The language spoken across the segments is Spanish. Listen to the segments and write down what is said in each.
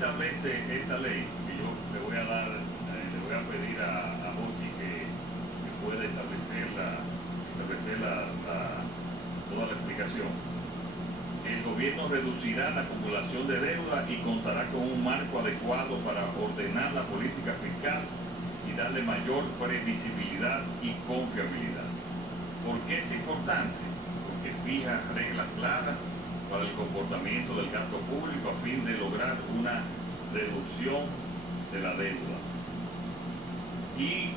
establece esta ley? Que yo le voy a dar, le voy a pedir a Jochi que pueda establecer toda la explicación. El gobierno reducirá la acumulación de deuda y contará con un marco adecuado para ordenar la política fiscal y darle mayor previsibilidad y confiabilidad. ¿Por qué es importante? Porque fija reglas claras para el comportamiento del gasto público a fin de lograr una reducción de la deuda. Y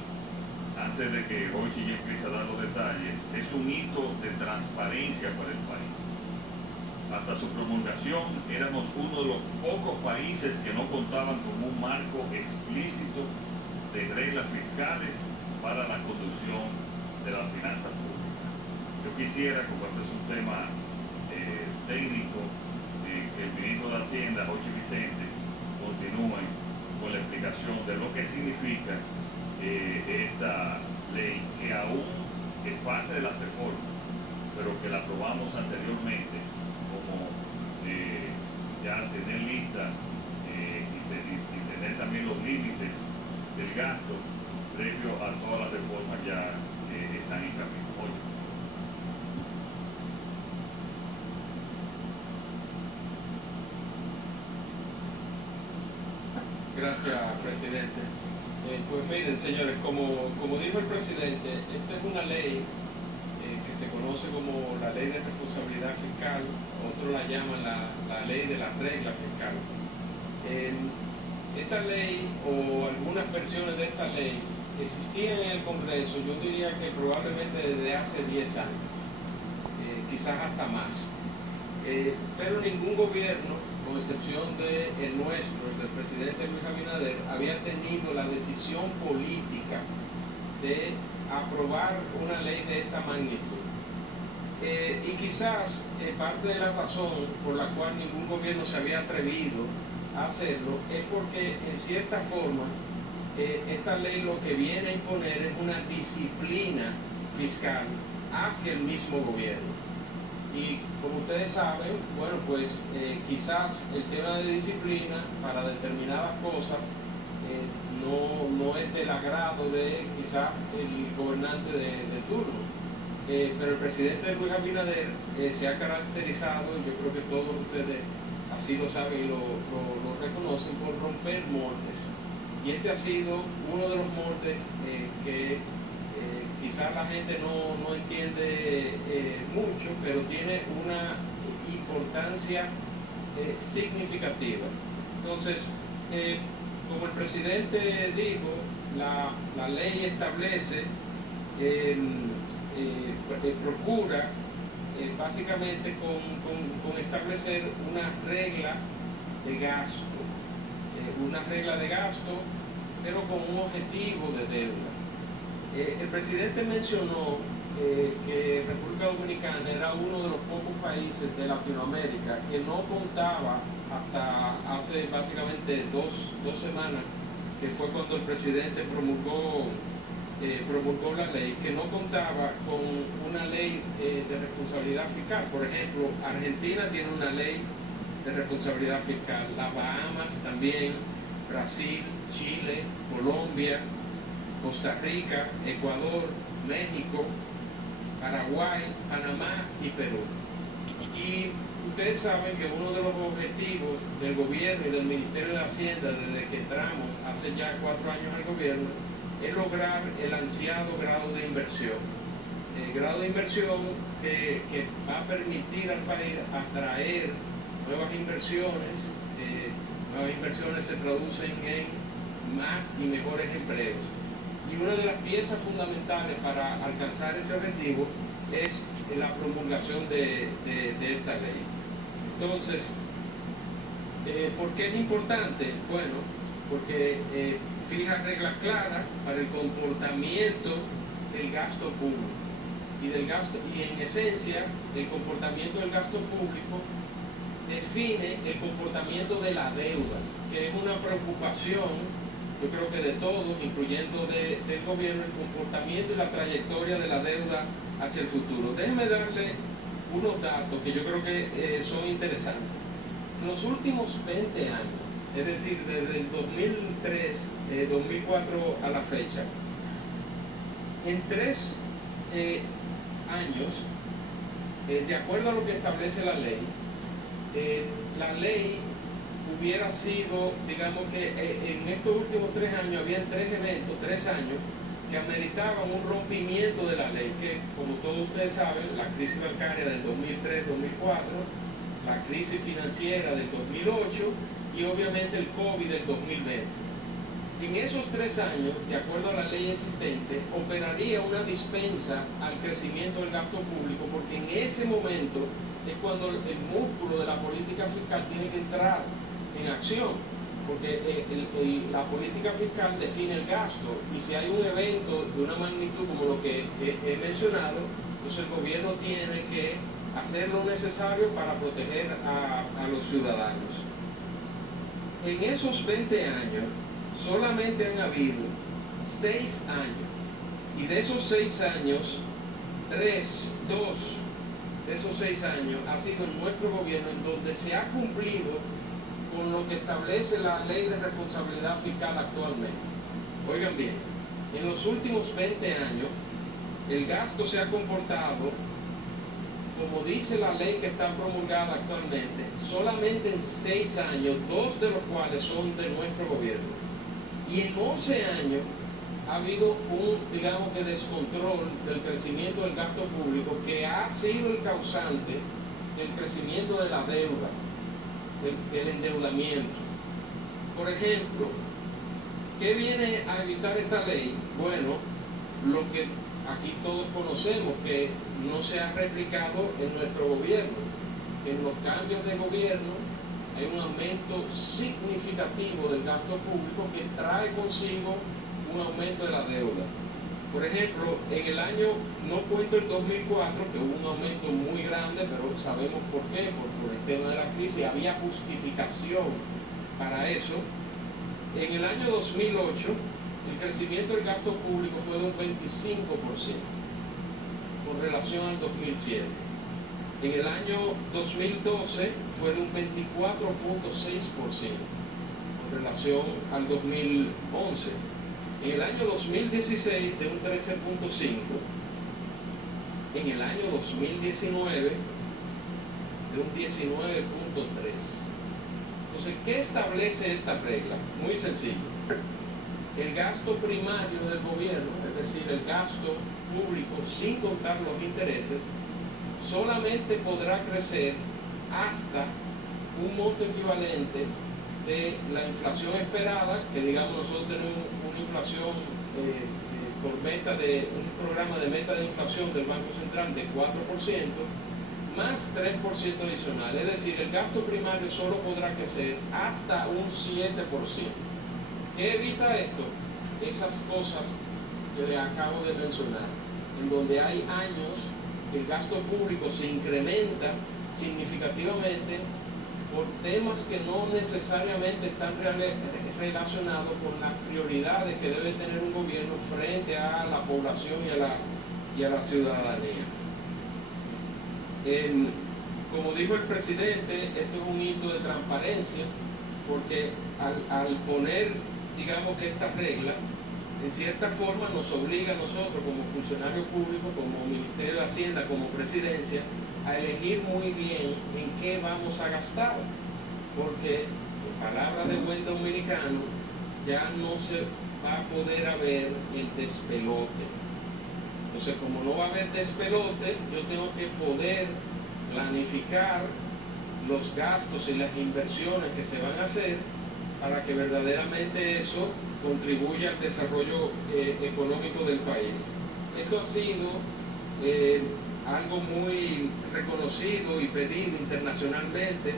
antes de que Jochi ya empiece a dar los detalles, es un hito de transparencia para el país. Hasta su promulgación éramos uno de los pocos países que no contaban con un marco explícito de reglas fiscales para la conducción de las finanzas públicas. Yo quisiera, como este es un tema técnico, que el ministro de Hacienda, Jochi Vicente, continúe con la explicación de lo que significa esta ley, que aún es parte de las reformas, pero que la aprobamos anteriormente, como ya tener lista y tener también los límites del gasto previo a todas las reformas ya que están en camino. Hoy. Gracias, presidente. Pues miren, señores, como dijo el presidente, esta es una ley que se conoce como la ley de responsabilidad fiscal, otros la llaman la ley de las reglas fiscales. Esta ley o algunas versiones de esta ley existían en el Congreso, yo diría que probablemente desde hace 10 años, quizás hasta más. Pero ningún gobierno, con excepción del nuestro, el del presidente Luis Abinader, había tenido la decisión política de aprobar una ley de esta magnitud. Y quizás parte de la razón por la cual ningún gobierno se había atrevido a hacerlo es porque en cierta forma esta ley lo que viene a imponer es una disciplina fiscal hacia el mismo gobierno. Y como ustedes saben, bueno, pues quizás el tema de disciplina para determinadas cosas no es del agrado de quizás el gobernante de turno. Pero el presidente Luis Abinader se ha caracterizado, y yo creo que todos ustedes así lo saben y lo reconocen, por romper moldes. Y este ha sido uno de los moldes que quizás la gente no entiende mucho, pero tiene una importancia significativa. Entonces, como el presidente dijo, la ley establece, procura básicamente con establecer una regla de gasto, pero con un objetivo de deuda. El presidente mencionó que República Dominicana era uno de los pocos países de Latinoamérica que no contaba hasta hace básicamente dos semanas, que fue cuando el presidente promulgó la ley, que no contaba con una ley de responsabilidad fiscal. Por ejemplo, Argentina tiene una ley de responsabilidad fiscal, las Bahamas también, Brasil, Chile, Colombia, Costa Rica, Ecuador, México, Paraguay, Panamá y Perú. Y ustedes saben que uno de los objetivos del gobierno y del Ministerio de Hacienda desde que entramos hace ya 4 años al gobierno es lograr el ansiado grado de inversión. El grado de inversión que va a permitir al país atraer nuevas inversiones. Nuevas inversiones se traducen en más y mejores empleos. Y una de las piezas fundamentales para alcanzar ese objetivo es la promulgación de esta ley. Entonces, ¿por qué es importante? Bueno, porque fija reglas claras para el comportamiento del gasto público. Y en esencia, el comportamiento del gasto público define el comportamiento de la deuda, que es una preocupación, yo creo que de todos, incluyendo del gobierno, el comportamiento y la trayectoria de la deuda hacia el futuro. Déjenme darle unos datos que yo creo que son interesantes. En los últimos 20 años, es decir, desde el 2003, 2004 a la fecha. En 3 años, de acuerdo a lo que establece la ley hubiera sido, digamos que en estos últimos 3 años habían 3 eventos, 3 años, que ameritaban un rompimiento de la ley, que como todos ustedes saben, la crisis bancaria del 2003-2004, la crisis financiera del 2008 y obviamente el COVID del 2020. En esos 3 años, de acuerdo a la ley existente, operaría una dispensa al crecimiento del gasto público, porque en ese momento es cuando el músculo de la política fiscal tiene que entrar en acción, porque la política fiscal define el gasto, y si hay un evento de una magnitud como lo que he mencionado, pues el gobierno tiene que hacer lo necesario para proteger a los ciudadanos. En esos 20 años solamente han habido 6 años, y de esos 6 años, 2 de esos 6 años ha sido en nuestro gobierno en donde se ha cumplido con lo que establece la ley de responsabilidad fiscal actualmente. Oigan bien, en los últimos 20 años el gasto se ha comportado como dice la ley que está promulgada actualmente, solamente en 6 años, 2 de los cuales son de nuestro gobierno. Y en 11 años ha habido un, digamos que, descontrol del crecimiento del gasto público, que ha sido el causante del crecimiento de la deuda, del endeudamiento. Por ejemplo, ¿qué viene a evitar esta ley? Bueno, lo que aquí todos conocemos, que no se ha replicado en nuestro gobierno. En los cambios de gobierno hay un aumento significativo del gasto público que trae consigo un aumento de la deuda. Por ejemplo, en el año, no cuento el 2004, que hubo un aumento muy grande, pero sabemos por qué, por el tema de la crisis, había justificación para eso. En el año 2008, el crecimiento del gasto público fue de un 25% con relación al 2007. En el año 2012 fue de un 24.6% con relación al 2011. En el año 2016 de un 13.5%. En el año 2019 de un 19.3%. Entonces, ¿qué establece esta regla? Muy sencillo. El gasto primario del gobierno, es decir, el gasto público sin contar los intereses, solamente podrá crecer hasta un monto equivalente de la inflación esperada, que digamos nosotros tenemos una inflación por meta de un programa de meta de inflación del Banco Central de 4%, más 3% adicional. Es decir, el gasto primario solo podrá crecer hasta un 7%. ¿Qué evita esto? Esas cosas que le acabo de mencionar, en donde hay años que el gasto público se incrementa significativamente por temas que no necesariamente están relacionados con las prioridades que debe tener un gobierno frente a la población y a la ciudadanía. Como dijo el presidente, esto es un hito de transparencia, porque al poner, digamos que esta regla, en cierta forma nos obliga a nosotros como funcionarios públicos, como Ministerio de Hacienda, como Presidencia, a elegir muy bien en qué vamos a gastar, porque en palabras de buen dominicano ya no se va a poder haber el despelote. Entonces, como no va a haber despelote, yo tengo que poder planificar los gastos y las inversiones que se van a hacer para que verdaderamente eso contribuya al desarrollo económico del país. Esto ha sido algo muy reconocido y pedido internacionalmente,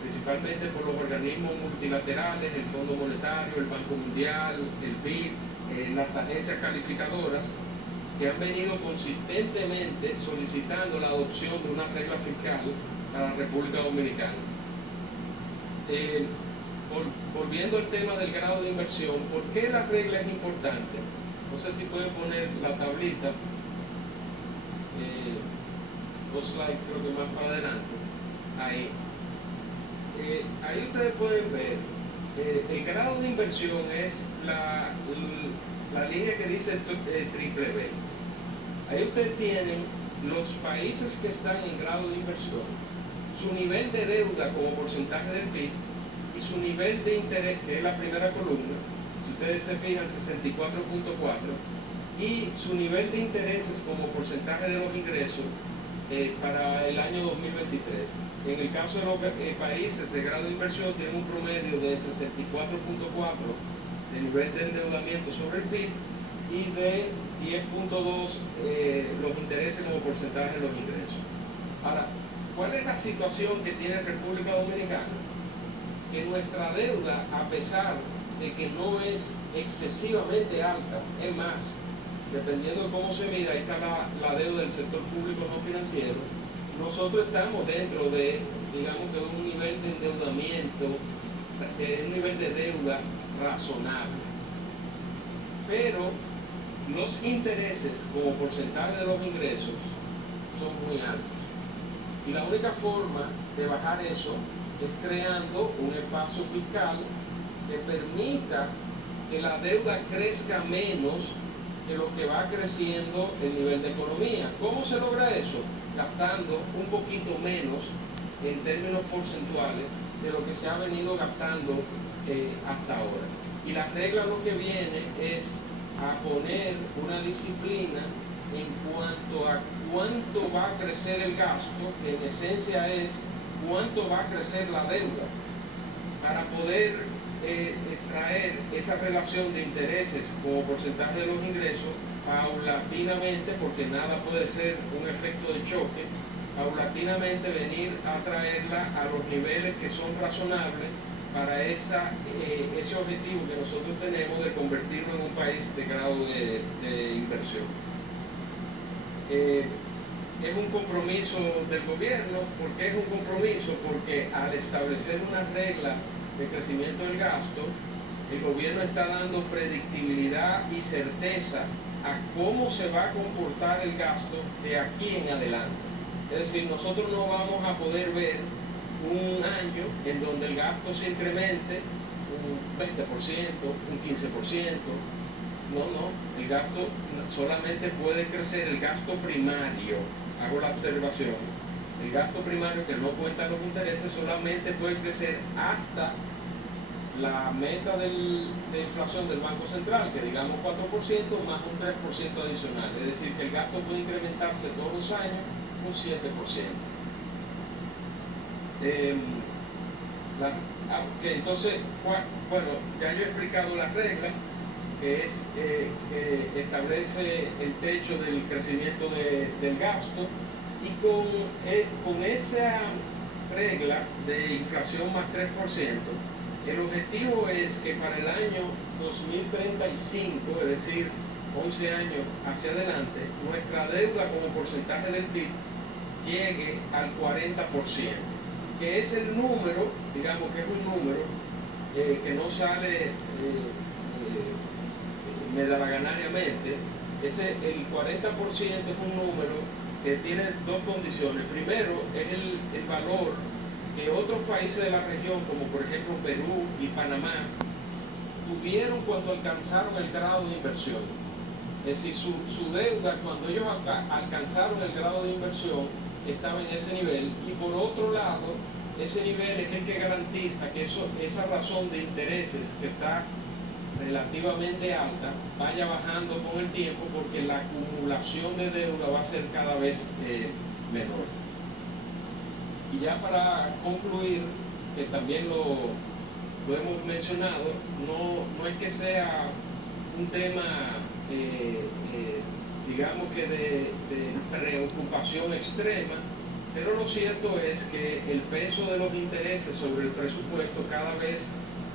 principalmente por los organismos multilaterales, el Fondo Monetario, el Banco Mundial, el BID, las agencias calificadoras, que han venido consistentemente solicitando la adopción de una regla fiscal para la República Dominicana. Volviendo al tema del grado de inversión, ¿por qué la regla es importante? No sé si pueden poner la tablita, 2 slides creo que más para adelante, ahí. Ahí ustedes pueden ver el grado de inversión es la línea que dice triple B. Ahí ustedes tienen los países que están en grado de inversión, su nivel de deuda como porcentaje del PIB y su nivel de interés, que es la primera columna. Si ustedes se fijan, 64.4, y su nivel de intereses como porcentaje de los ingresos para el año 2023. En el caso de los países de grado de inversión, tienen un promedio de 64.4 de nivel de endeudamiento sobre el PIB y de 10.2 los intereses como porcentaje de los ingresos. Ahora, ¿cuál es la situación que tiene República Dominicana? Que nuestra deuda, a pesar de que no es excesivamente alta, es más, dependiendo de cómo se mida, ahí está la deuda del sector público no financiero, nosotros estamos dentro de, digamos, de un nivel de endeudamiento, de un nivel de deuda razonable. Pero los intereses como porcentaje de los ingresos son muy altos. Y la única forma de bajar eso es creando un espacio fiscal que permita que la deuda crezca menos de lo que va creciendo el nivel de economía. ¿Cómo se logra eso? Gastando un poquito menos en términos porcentuales de lo que se ha venido gastando hasta ahora. Y la regla lo que viene es a poner una disciplina en cuanto a cuánto va a crecer el gasto, que en esencia es cuánto va a crecer la deuda, para poder traer esa relación de intereses como porcentaje de los ingresos paulatinamente, porque nada puede ser un efecto de choque, paulatinamente venir a traerla a los niveles que son razonables para ese objetivo que nosotros tenemos de convertirnos en un país de grado de inversión. Es un compromiso del gobierno. ¿Por qué es un compromiso? Porque al establecer una regla de crecimiento del gasto, el gobierno está dando predictibilidad y certeza a cómo se va a comportar el gasto de aquí en adelante. Es decir, nosotros no vamos a poder ver un año en donde el gasto se incremente un 20%, un 15%. No, el gasto solamente puede crecer, el gasto primario, hago la observación, el gasto primario que no cuenta los intereses solamente puede crecer hasta la meta de inflación del Banco Central, que digamos 4% más un 3% adicional, es decir, que el gasto puede incrementarse todos los años un 7%. Entonces, bueno, ya yo he explicado la regla, que es establece el techo del crecimiento del gasto, y con esa regla de inflación más 3%, el objetivo es que para el año 2035, es decir, 11 años hacia adelante, nuestra deuda como porcentaje del PIB llegue al 40%, que es el número, digamos que es un número que no sale medalaganariamente. El 40% es un número que tiene dos condiciones. Primero, es el valor que otros países de la región, como por ejemplo Perú y Panamá, tuvieron cuando alcanzaron el grado de inversión. Es decir, su deuda cuando ellos alcanzaron el grado de inversión estaba en ese nivel, y por otro lado, ese nivel es el que garantiza que esa razón de intereses que está relativamente alta vaya bajando con el tiempo, porque la acumulación de deuda va a ser cada vez menor. Y ya para concluir, que también lo hemos mencionado, no es que sea un tema digamos que de preocupación extrema, pero lo cierto es que el peso de los intereses sobre el presupuesto cada vez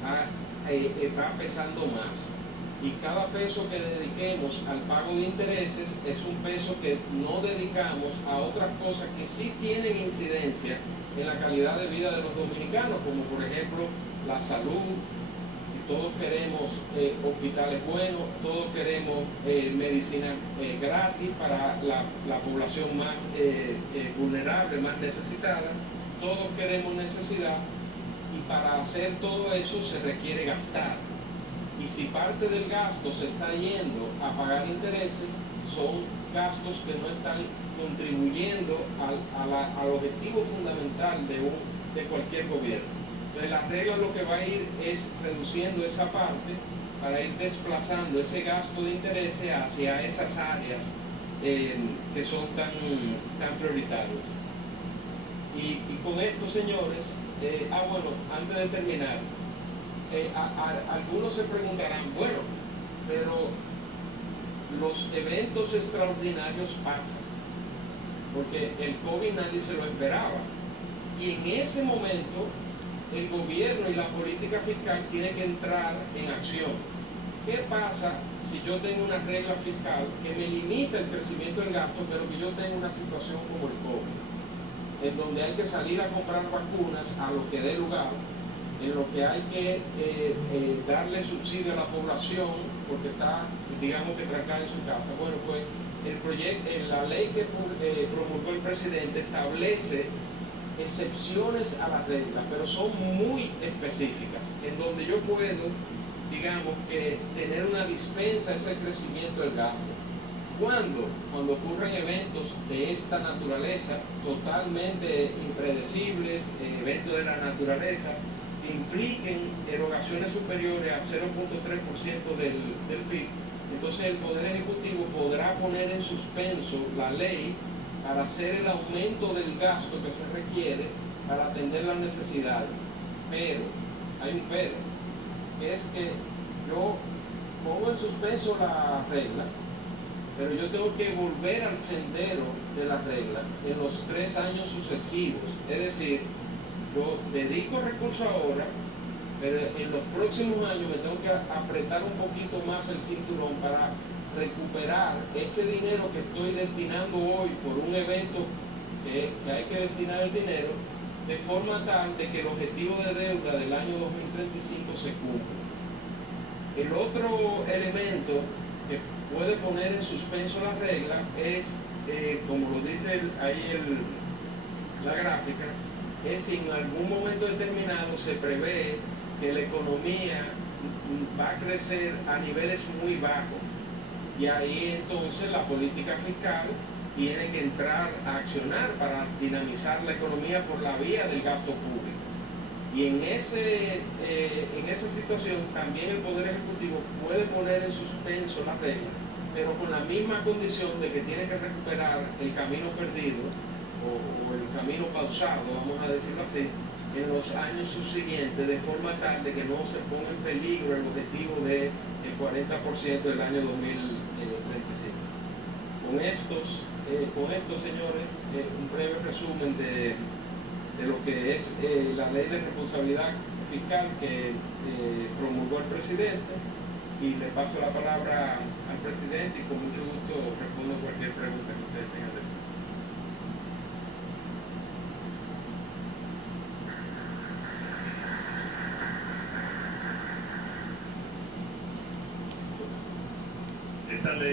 va pesando más, y cada peso que dediquemos al pago de intereses es un peso que no dedicamos a otras cosas que sí tienen incidencia en la calidad de vida de los dominicanos, como por ejemplo la salud. Todos queremos hospitales buenos, todos queremos medicina gratis para la población más vulnerable, más necesitada, todos queremos Y para hacer todo eso se requiere gastar. Y si parte del gasto se está yendo a pagar intereses, son gastos que no están contribuyendo al objetivo fundamental de cualquier gobierno. Entonces la regla lo que va a ir es reduciendo esa parte para ir desplazando ese gasto de intereses hacia esas áreas que son tan prioritarias. Y con esto, señores, bueno, antes de terminar, algunos se preguntarán, bueno, pero los eventos extraordinarios pasan, porque el COVID nadie se lo esperaba, y en ese momento el gobierno y la política fiscal tienen que entrar en acción. ¿Qué pasa si yo tengo una regla fiscal que me limita el crecimiento del gasto, pero que yo tengo una situación como el COVID, en donde hay que salir a comprar vacunas a lo que dé lugar, en lo que hay que darle subsidio a la población porque está, digamos que trancada en su casa? Bueno, pues la ley que promulgó el presidente establece excepciones a la regla, pero son muy específicas, en donde yo puedo, digamos, que tener una dispensa a ese crecimiento del gasto. Cuando ocurren eventos de esta naturaleza, totalmente impredecibles, eventos de la naturaleza, que impliquen erogaciones superiores a 0.3% del PIB, entonces el Poder Ejecutivo podrá poner en suspenso la ley para hacer el aumento del gasto que se requiere para atender las necesidades. Pero, hay un pero, que es que yo pongo en suspenso la regla, pero yo tengo que volver al sendero de la regla en los 3 años sucesivos. Es decir, yo dedico recursos ahora, pero en los próximos años me tengo que apretar un poquito más el cinturón para recuperar ese dinero que estoy destinando hoy por un evento que hay que destinar el dinero, de forma tal de que el objetivo de deuda del año 2035 se cumpla. El otro elemento que puede poner en suspenso la regla es, como lo dice ahí la gráfica, es si en algún momento determinado se prevé que la economía va a crecer a niveles muy bajos. Y ahí entonces la política fiscal tiene que entrar a accionar para dinamizar la economía por la vía del gasto público. Y en esa situación también el Poder Ejecutivo puede poner en suspenso la regla, pero con la misma condición de que tiene que recuperar el camino perdido o el camino pausado, vamos a decirlo así, en los años subsiguientes, de forma tal de que no se ponga en peligro el objetivo del 40% del año 2035. Con esto, señores, un breve resumen de lo que es la ley de responsabilidad fiscal que promulgó el presidente, y le paso la palabra al presidente y con mucho gusto respondo cualquier pregunta que ustedes tengan de mí. Esta ley